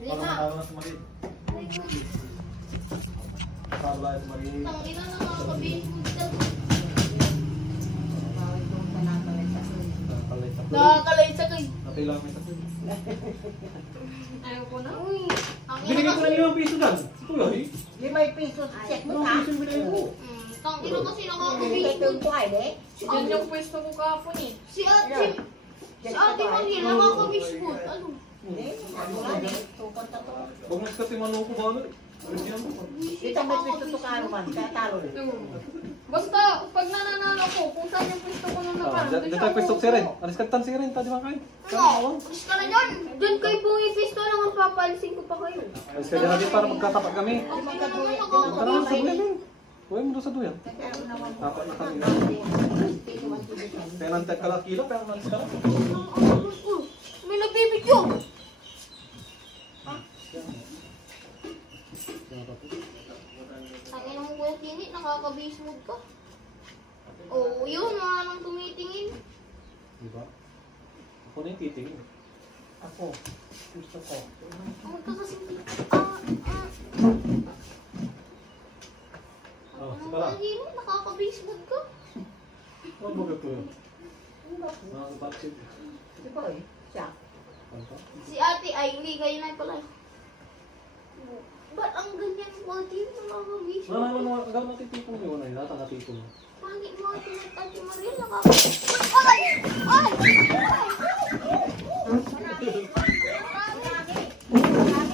Parang na sumalit. Parang sumalit. Tangina na nakakabihis mo dito. Nakakalait sa kay. Natay lang may sakit. Ayaw ko na. Binigay ko na 5 piso dan. Kuya, eh. 5 piso. Check mo ha. Binigay ko. Tangina kasi nakakabihis mo. Yan yung pwesto ko kahapon eh. Si Ate Maria nakakabihis mo. Ano? Huwag mas kasi mano ko ba ano? Dito may piso to karo man. Kaya talo eh. Basta, pag nananalo ko, kung saan yung pwesto ko nung nakaraan, Dito tayo pwesto si Ren. Alis ka tan si Ren. Tadi ba kayo? Ano? Alis ka na dyan. Doon kayo bumipisto lang ang papalisin ko pa kayo. Alis ka dyan natin para magkatapat kami. Ang ina naman Tara lang sa nakakabihis. duyan. Huwag mo doon sa duyan. Tapat na kami. Kaya nantay ka lang kilo, kaya nalis ka lang. May nagbibidyo. Ang ina mo kuya Tini, nakakabihis mo ka. Oo, yun. Wala nang tumitingin. Diba? Ako na yung titingin. Ako. Gusto ko. Ang magkakasing Oh, Ang sige lang. kuya Tini, nakakabihis mo ka. Ano ba ito yun? Nakakapatid. Di ba eh? Siya. Ano pa? Si ate ay hindi kayo na pala. Ba't ang ganyan kuya Tini, nakakabihis mo? Ano naman ang gawin natin tipong yun? Ay, lahat ang natipong. Pangit mo ate Ate Maria, nakakabihis. Ay! Ay!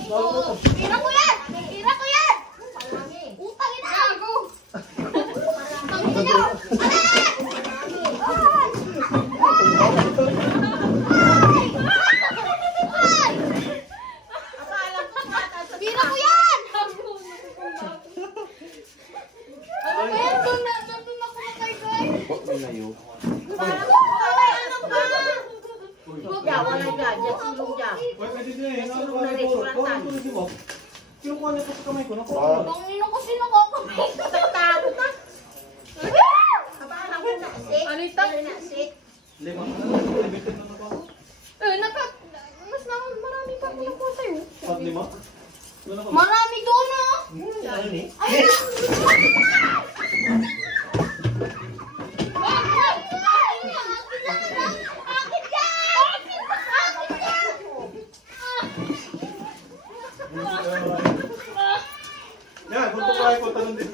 Oh, tira ko yan! Tira ko yan! Utang ina! Gago! Tangin niyo! Tira ko yan! Ano ba yan? Doon ako nakay-kay. Huwag may layo. Ano ba? Ya, wala dyan. Diyan silong dyan. Uy, pwede din eh. Silong na rin. Walang tali. Kinukuha niya po sa kamay ko. Nakuha. Tangin ako kasi nakakabihis. Talo ka. Kapahan ko na kasi. Ano ito? Lima na lang. Libitin na na pa ako. Mas marami pa ako nakuha sa'yo. 5-5? Ano ba? Marami doon ah! Ano ni? Ayun na! Yan, kung tumahay ko, tanong din.